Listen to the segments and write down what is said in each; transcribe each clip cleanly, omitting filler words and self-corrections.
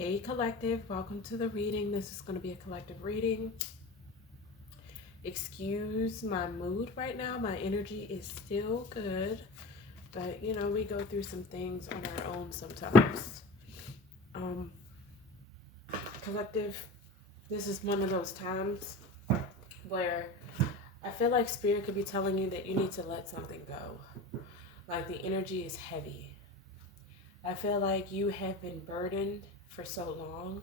Hey collective, welcome to the reading. This is going to be a collective reading. Excuse my mood right now. My energy is still good, but you know, we go through some things on our own sometimes. Collective, this is one of those times where I feel like spirit could be telling you that you need to let something go. Like the energy is heavy. I feel like you have been burdened for so long.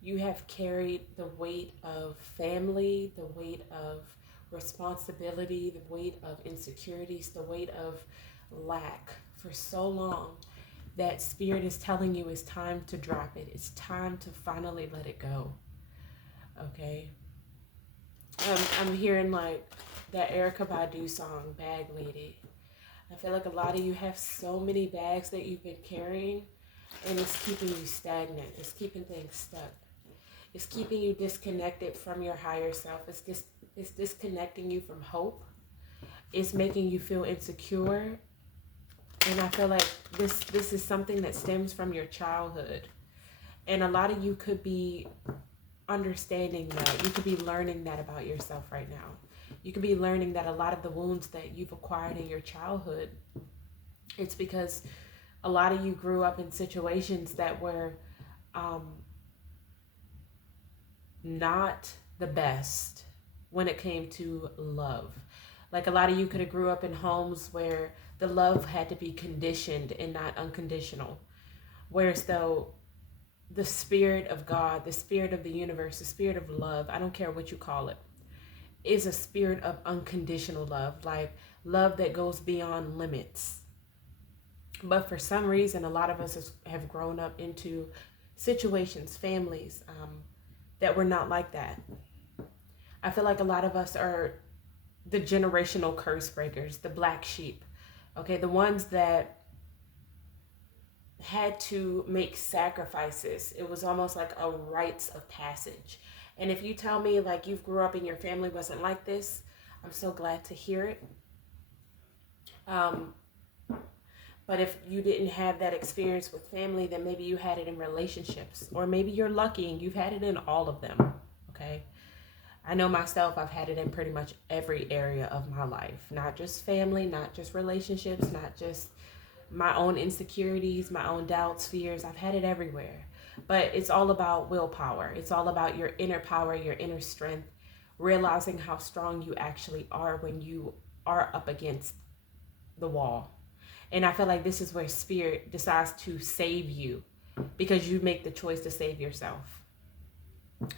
You have carried the weight of family, the weight of responsibility, the weight of insecurities, the weight of lack for so long that spirit is telling you it's time to drop it. It's time to finally let it go. Okay? I'm hearing like that Erykah Badu song, Bag Lady. I feel like a lot of you have so many bags that you've been carrying, and it's keeping you stagnant. It's keeping things stuck. It's keeping you disconnected from your higher self. It's disconnecting you from hope. It's making you feel insecure. And I feel like this is something that stems from your childhood. And a lot of you could be understanding that. You could be learning that about yourself right now. You could be learning that a lot of the wounds that you've acquired in your childhood, it's because a lot of you grew up in situations that were not the best when it came to love. Like a lot of you could have grew up in homes where the love had to be conditioned and not unconditional. Whereas though the spirit of God, the spirit of the universe, the spirit of love, I don't care what you call it, is a spirit of unconditional love, like love that goes beyond limits. But for some reason, a lot of us have grown up into situations, families, that were not like that. I feel like a lot of us are the generational curse breakers, the black sheep, okay? The ones that had to make sacrifices. It was almost like a rites of passage. And if you tell me like you've grew up and your family wasn't like this, I'm so glad to hear it. But if you didn't have that experience with family, then maybe you had it in relationships, or maybe you're lucky and you've had it in all of them, okay? I know myself, I've had it in pretty much every area of my life, not just family, not just relationships, not just my own insecurities, my own doubts, fears. I've had it everywhere. But it's all about willpower. It's all about your inner power, your inner strength, realizing how strong you actually are when you are up against the wall. And I feel like this is where spirit decides to save you, because you make the choice to save yourself.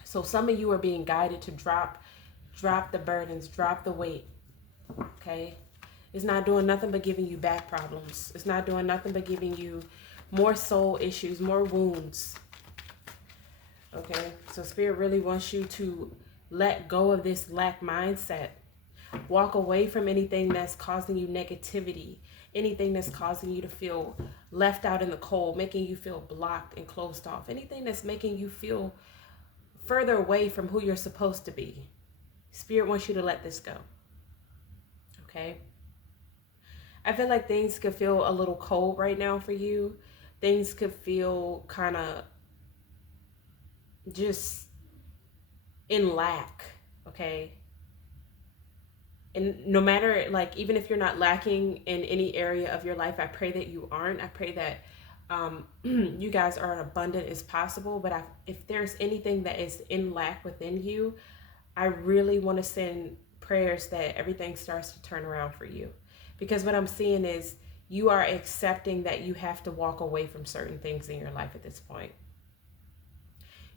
So some of you are being guided to drop the burdens, drop the weight, okay? It's not doing nothing but giving you back problems. It's not doing nothing but giving you more soul issues, more wounds, okay? So spirit really wants you to let go of this lack mindset. Walk away from anything that's causing you negativity, anything that's causing you to feel left out in the cold, making you feel blocked and closed off, anything that's making you feel further away from who you're supposed to be. Spirit wants you to let this go, okay? I feel like things could feel a little cold right now for you. Things could feel kind of just in lack, okay? And no matter, like, even if you're not lacking in any area of your life, I pray that you aren't. I pray that you guys are as abundant as possible. But if there's anything that is in lack within you, I really want to send prayers that everything starts to turn around for you. Because what I'm seeing is you are accepting that you have to walk away from certain things in your life at this point.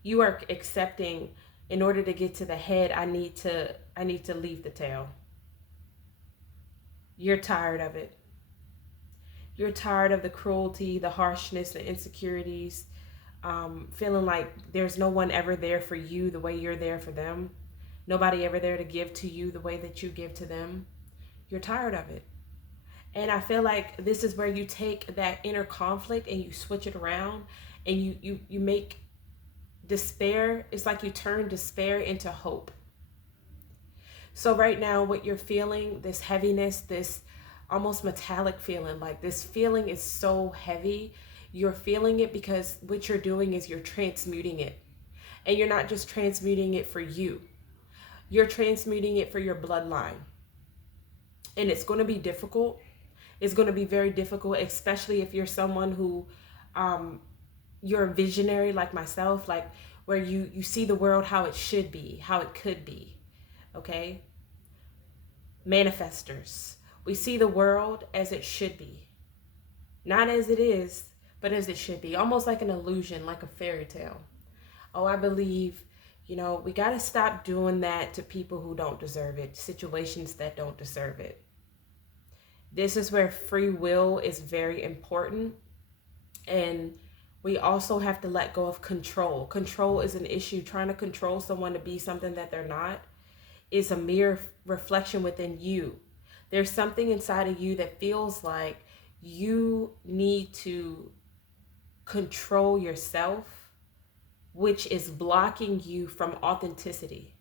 You are accepting, in order to get to the head, I need to leave the tail. You're tired of it. You're tired of the cruelty, the harshness, the insecurities, feeling like there's no one ever there for you the way you're there for them. Nobody ever there to give to you the way that you give to them. You're tired of it. And I feel like this is where you take that inner conflict and you switch it around, and you make despair. It's like you turn despair into hope. So right now, what you're feeling, this heaviness, this almost metallic feeling, like this feeling is so heavy. You're feeling it because what you're doing is you're transmuting it. And you're not just transmuting it for you, you're transmuting it for your bloodline. And it's going to be difficult. It's going to be very difficult, especially if you're someone who, you're a visionary like myself, like where you see the world how it should be, how it could be. Okay? Manifestors. We see the world as it should be. Not as it is, but as it should be. Almost like an illusion, like a fairy tale. Oh, I believe, we got to stop doing that to people who don't deserve it, situations that don't deserve it. This is where free will is very important. And we also have to let go of control. Control is an issue. Trying to control someone to be something that they're not is a mere reflection within you. There's something inside of you that feels like you need to control yourself, which is blocking you from authenticity.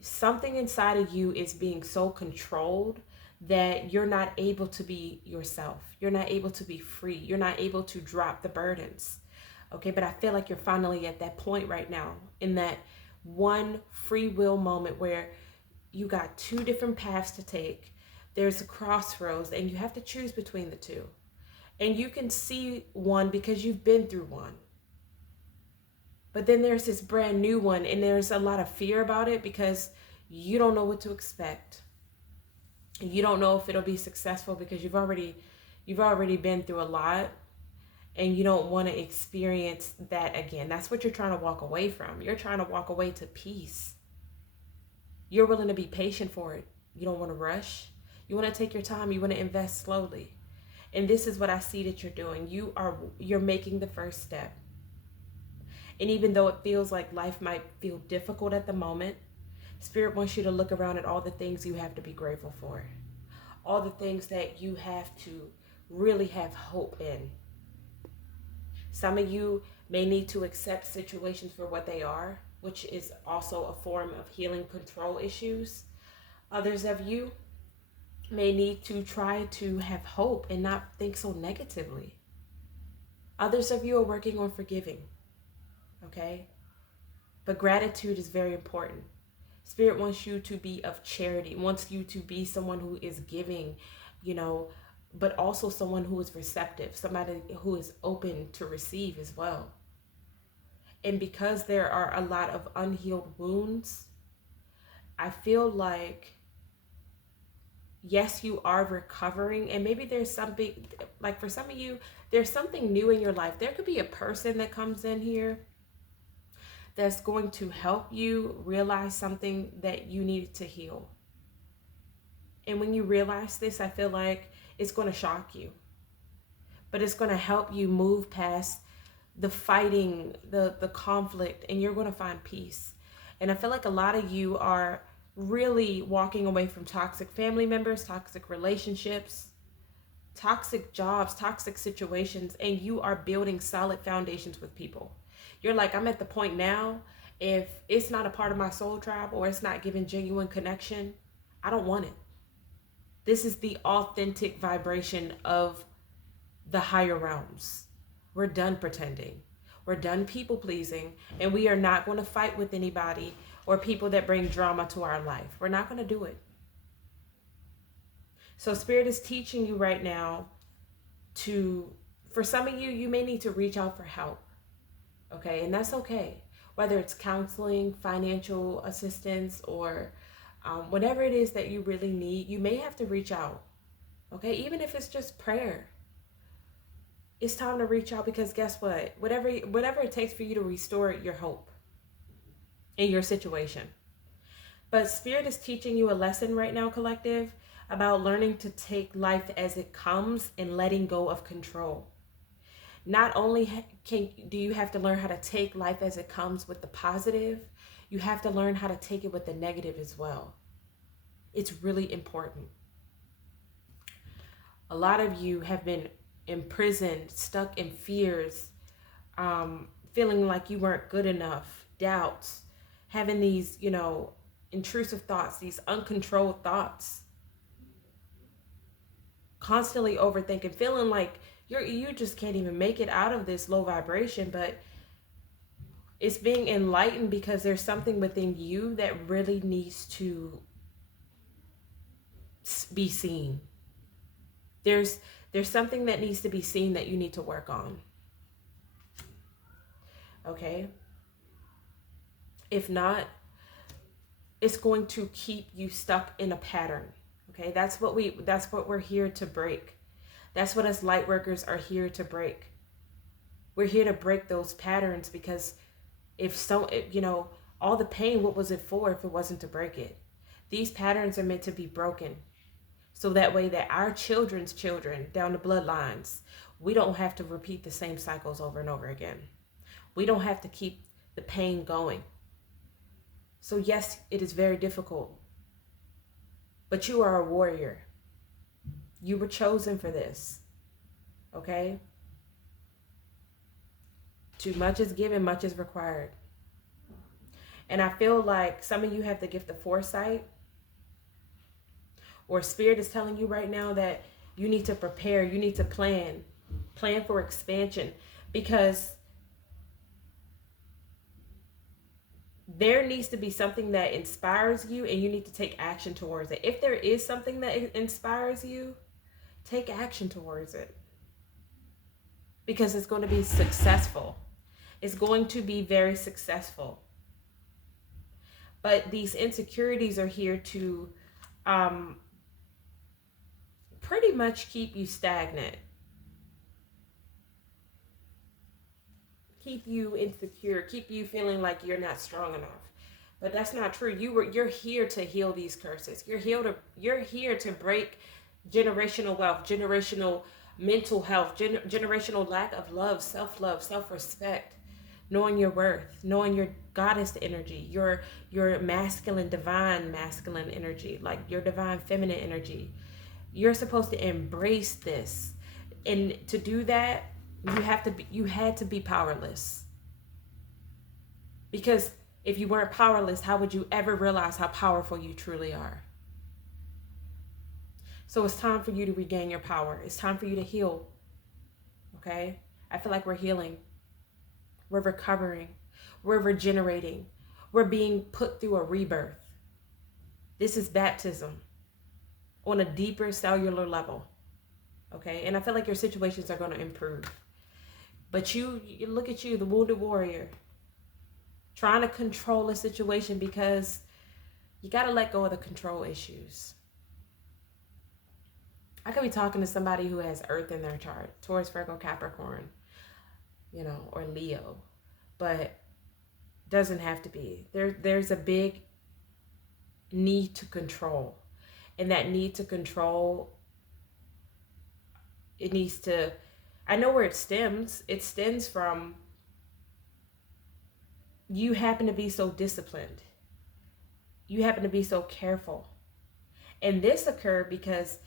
Something inside of you is being so controlled that you're not able to be yourself. You're not able to be free. You're not able to drop the burdens. Okay, but I feel like you're finally at that point right now, in that one free will moment where you got two different paths to take. There's a crossroads and you have to choose between the two. And you can see one because you've been through one. But then there's this brand new one, and there's a lot of fear about it because you don't know what to expect. You don't know if it'll be successful because you've already been through a lot, and you don't want to experience that again. That's what you're trying to walk away from. You're trying to walk away to peace. You're willing to be patient for it. You don't want to rush. You want to take your time. You want to invest slowly. And this is what I see that you're doing. You're making the first step. And even though it feels like life might feel difficult at the moment, Spirit wants you to look around at all the things you have to be grateful for. All the things that you have to really have hope in. Some of you may need to accept situations for what they are, which is also a form of healing control issues. Others of you may need to try to have hope and not think so negatively. Others of you are working on forgiving. Okay? But gratitude is very important. Spirit wants you to be of charity, wants you to be someone who is giving, but also someone who is receptive, somebody who is open to receive as well. And because there are a lot of unhealed wounds, I feel like, yes, you are recovering, and maybe there's something, like for some of you, there's something new in your life. There could be a person that comes in here that's going to help you realize something that you needed to heal. And when you realize this, I feel like it's going to shock you. But it's going to help you move past the fighting, the conflict, and you're going to find peace. And I feel like a lot of you are really walking away from toxic family members, toxic relationships, toxic jobs, toxic situations, and you are building solid foundations with people. You're like, I'm at the point now, if it's not a part of my soul tribe or it's not giving genuine connection, I don't want it. This is the authentic vibration of the higher realms. We're done pretending. We're done people pleasing, and we are not going to fight with anybody or people that bring drama to our life. We're not going to do it. So Spirit is teaching you right now for some of you, you may need to reach out for help. Okay, and that's okay. Whether it's counseling, financial assistance, or whatever it is that you really need, you may have to reach out. Okay, even if it's just prayer. It's time to reach out, because guess what? Whatever it takes for you to restore your hope in your situation. But Spirit is teaching you a lesson right now, collective, about learning to take life as it comes and letting go of control. Not only do you have to learn how to take life as it comes with the positive, you have to learn how to take it with the negative as well. It's really important. A lot of you have been imprisoned, stuck in fears, feeling like you weren't good enough, doubts, having these, intrusive thoughts, these uncontrolled thoughts, constantly overthinking, feeling like You just can't even make it out of this low vibration, but it's being enlightened because there's something within you that really needs to be seen. There's something that needs to be seen that you need to work on. Okay? If not, it's going to keep you stuck in a pattern. Okay? That's what we're here to break. That's what us light workers are here to break. We're here to break those patterns, because all the pain, what was it for if it wasn't to break it? These patterns are meant to be broken. So that way that our children's children down the bloodlines, we don't have to repeat the same cycles over and over again. We don't have to keep the pain going. So yes, it is very difficult, but you are a warrior. You were chosen for this. Okay? Too much is given, much is required. And I feel like some of you have the gift of foresight, or Spirit is telling you right now that you need to prepare, you need to plan for expansion, because there needs to be something that inspires you, and you need to take action towards it. If there is something that inspires you, take action towards it, because it's going to be successful. It's going to be very successful. But these insecurities are here to pretty much keep you stagnant, keep you insecure, keep you feeling like you're not strong enough. But that's not true. You're here to heal these curses. You're here to break generational wealth, generational mental health, generational lack of love, self-respect, knowing your worth, knowing your goddess energy, your masculine, divine masculine energy, like your divine feminine energy. You're supposed to embrace this. And to do that, you had to be powerless. Because if you weren't powerless, how would you ever realize how powerful you truly are? So it's time for you to regain your power. It's time for you to heal. Okay? I feel like we're healing. We're recovering. We're regenerating. We're being put through a rebirth. This is baptism on a deeper cellular level. Okay? And I feel like your situations are going to improve. But you look at you, the wounded warrior, trying to control a situation, because you got to let go of the control issues. I could be talking to somebody who has Earth in their chart, Taurus, Virgo, Capricorn, or Leo, but doesn't have to be. There's a big need to control, and that need to control, it needs to, I know where it stems. It stems from you happen to be so disciplined. You happen to be so careful. And this occurred because,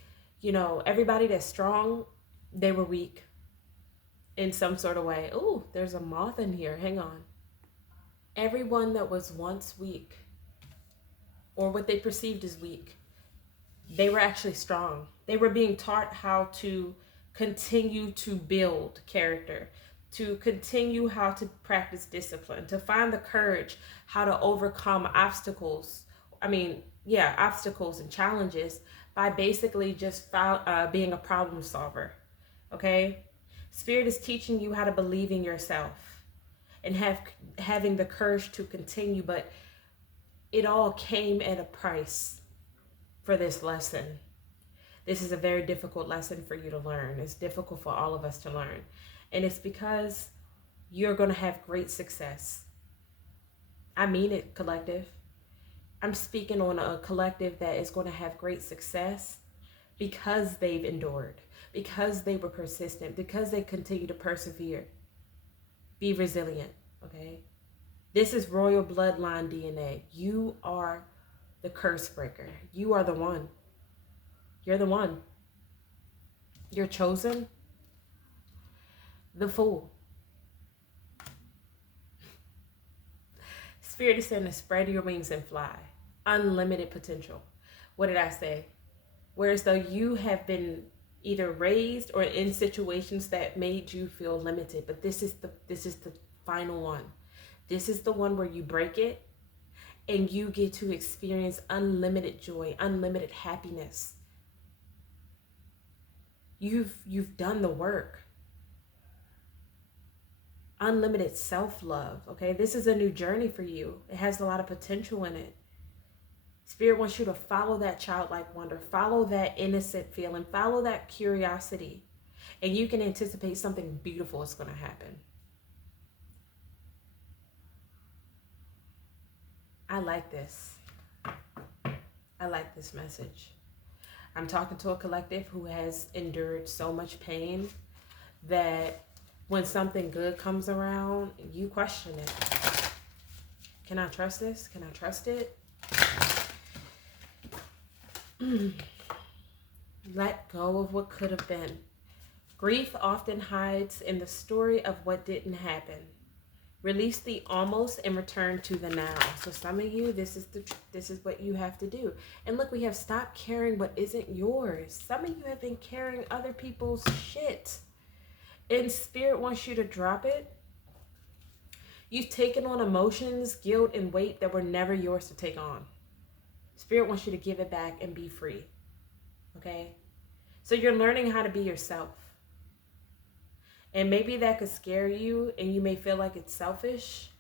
everybody that's strong, they were weak in some sort of way. Ooh, there's a moth in here. Hang on. Everyone that was once weak, or what they perceived as weak, they were actually strong. They were being taught how to continue to build character, to continue how to practice discipline, to find the courage how to overcome obstacles. Obstacles and challenges by basically just being a problem solver. Okay? Spirit is teaching you how to believe in yourself and having the courage to continue, but it all came at a price for this lesson. This is a very difficult lesson for you to learn. It's difficult for all of us to learn. And it's because you're going to have great success. I mean it, collective. I'm speaking on a collective that is going to have great success because they've endured, because they were persistent, because they continue to persevere. Be resilient, okay? This is royal bloodline DNA. You are the curse breaker. You are the one. You're the one. You're chosen. The fool. Spirit is saying to spread your wings and fly. Unlimited potential. What did I say? Whereas though you have been either raised or in situations that made you feel limited. But this is the final one. This is the one where you break it and you get to experience unlimited joy, unlimited happiness. You've done the work. Unlimited self-love. Okay, this is a new journey for you. It has a lot of potential in it. Spirit wants you to follow that childlike wonder, follow that innocent feeling, follow that curiosity, and you can anticipate something beautiful is going to happen. I like this. I like this message. I'm talking to a collective who has endured so much pain that when something good comes around, you question it. Can I trust this? Can I trust it? Let go of what could have been. Grief often hides in the story of what didn't happen. Release the almost and return to the now. So some of you, this is what you have to do. And look, we have stopped carrying what isn't yours. Some of you have been carrying other people's shit. And Spirit wants you to drop it. You've taken on emotions, guilt, and weight that were never yours to take on. Spirit wants you to give it back and be free. Okay? So you're learning how to be yourself. And maybe that could scare you and you may feel like it's selfish.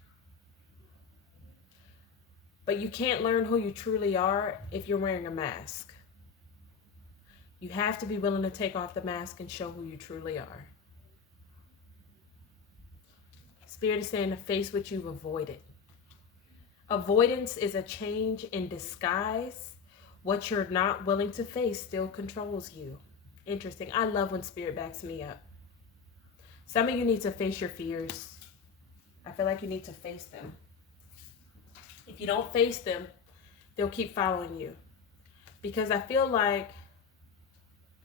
But you can't learn who you truly are if you're wearing a mask. You have to be willing to take off the mask and show who you truly are. Spirit is saying to face what you've avoided. Avoidance is a change in disguise. What you're not willing to face still controls you. Interesting. I love when Spirit backs me up. Some of you need to face your fears. I feel like you need to face them. If you don't face them, they'll keep following you. Because I feel like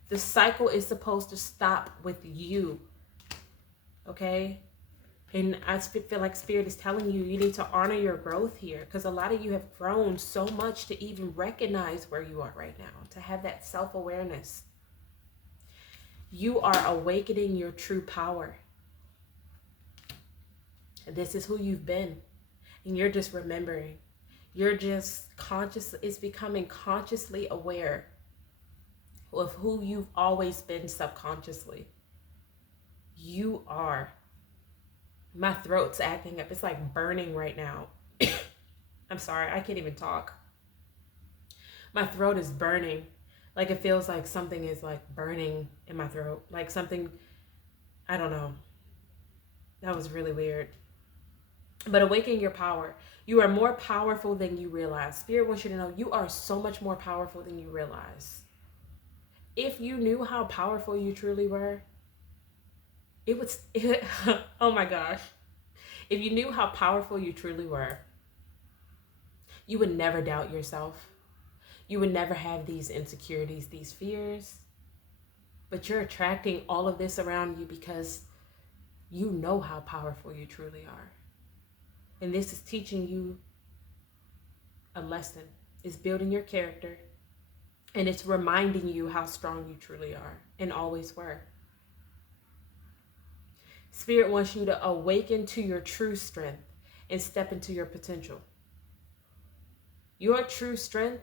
the cycle is supposed to stop with you. Okay? And I feel like Spirit is telling you, you need to honor your growth here. Because a lot of you have grown so much to even recognize where you are right now. To have that self-awareness. You are awakening your true power. This is who you've been. And you're just remembering. You're just conscious. It's becoming consciously aware of who you've always been subconsciously. You are. My throat's acting up. It's like burning right now. I'm sorry. I can't even talk. My throat is burning. Like it feels like something is like burning in my throat. Like something, I don't know. That was really weird. But awaken your power. You are more powerful than you realize. Spirit wants you to know you are so much more powerful than you realize. If you knew how powerful you truly were, oh my gosh. If you knew how powerful you truly were, you would never doubt yourself. You would never have these insecurities, these fears. But you're attracting all of this around you because you know how powerful you truly are. And this is teaching you a lesson. It's building your character. And it's reminding you how strong you truly are and always were. Spirit wants you to awaken to your true strength and step into your potential. Your true strength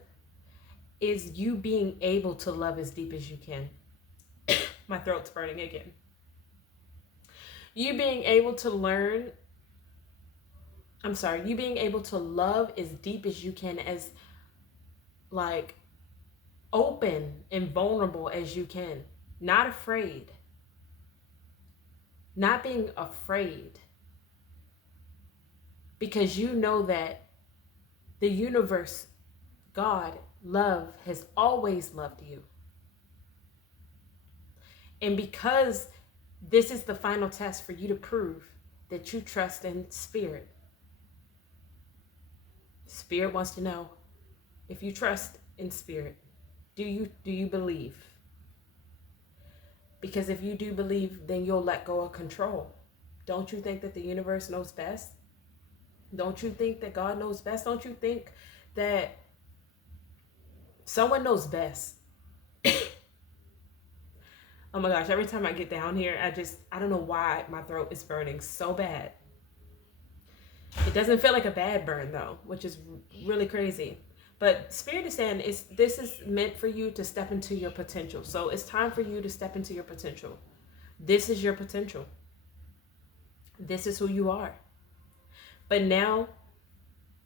is you being able to love as deep as you can. My throat's burning again. You being able to you being able to love as deep as you can, as like open and vulnerable as you can. Not afraid. Not being afraid. Because you know that the universe, God, love has always loved you. And because this is the final test for you to prove that you trust in Spirit. Spirit wants to know if you trust in Spirit. Do you believe? Because if you do believe, then you'll let go of control. Don't you think that the universe knows best? Don't you think that God knows best? Don't you think that someone knows best? Oh my gosh, every time I get down here, I don't know why my throat is burning so bad. It doesn't feel like a bad burn though, which is really crazy. But Spirit is saying this is meant for you to step into your potential. So it's time for you to step into your potential. This is your potential. This is who you are. But now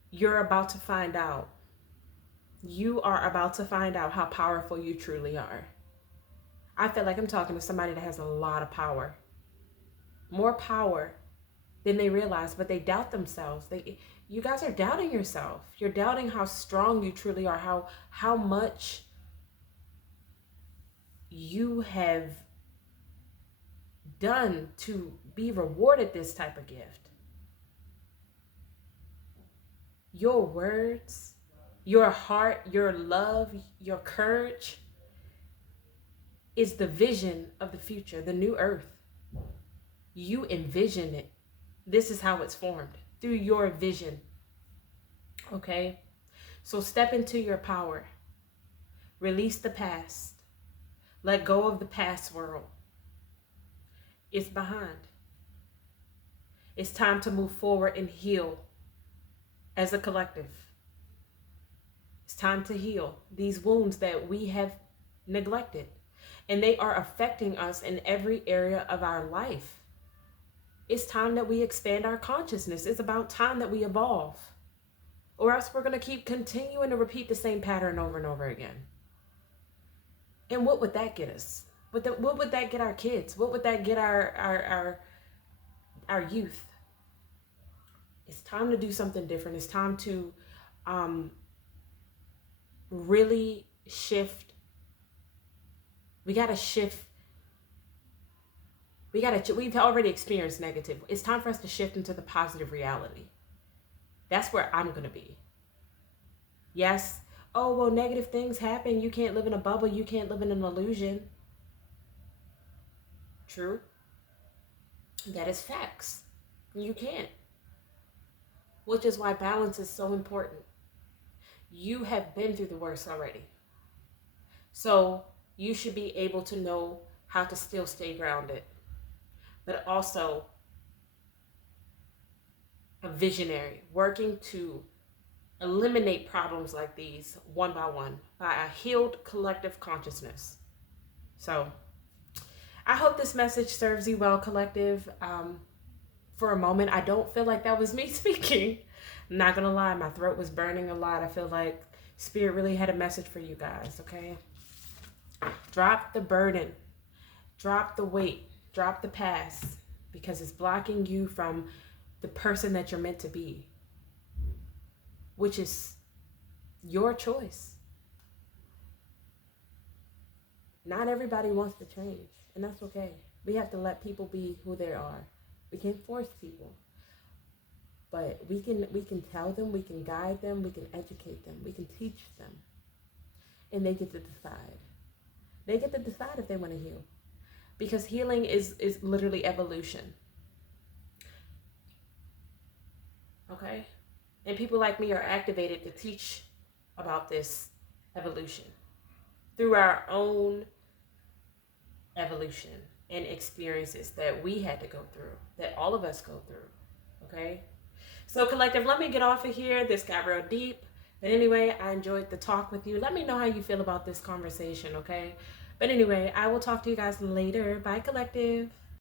you're about to find out. You are about to find out how powerful you truly are. I feel like I'm talking to somebody that has a lot of power. More power than they realize, but they doubt themselves. You guys are doubting yourself. You're doubting how strong you truly are, how much you have done to be rewarded this type of gift. Your words, your heart, your love, your courage is the vision of the future, the new earth. You envision it. This is how it's formed, through your vision. Okay? So step into your power. Release the past. Let go of the past world. It's behind. It's time to move forward and heal as a collective. It's time to heal these wounds that we have neglected. And they are affecting us in every area of our life. It's time that we expand our consciousness. It's about time that we evolve. Or else we're going to keep continuing to repeat the same pattern over and over again. And what would that get us? What would that get our kids? What would that get our youth? It's time to do something different. It's time to really shift. We got to shift. We've already experienced negative. It's time for us to shift into the positive reality. That's where I'm going to be. Yes. Oh, well, negative things happen. You can't live in a bubble. You can't live in an illusion. True. That is facts. You can't. Which is why balance is so important. You have been through the worst already. So you should be able to know how to still stay grounded. But also a visionary, working to eliminate problems like these one by one by a healed collective consciousness. So I hope this message serves you well, collective. For a moment, I don't feel like that was me speaking. I'm not gonna lie, my throat was burning a lot. I feel like Spirit really had a message for you guys, okay? Drop the burden, drop the weight, drop the past, because it's blocking you from the person that you're meant to be, which is your choice. Not everybody wants to change, and that's okay. We have to let people be who they are. We can't force people, but we can tell them, we can guide them, we can educate them, we can teach them, and they get to decide. They get to decide if they want to heal, because healing is literally evolution. Okay? And people like me are activated to teach about this evolution through our own evolution and experiences that we had to go through, that all of us go through. Okay? So collective, let me get off of here. This got real deep. But anyway, I enjoyed the talk with you. Let me know how you feel about this conversation, okay? But anyway, I will talk to you guys later. Bye, collective.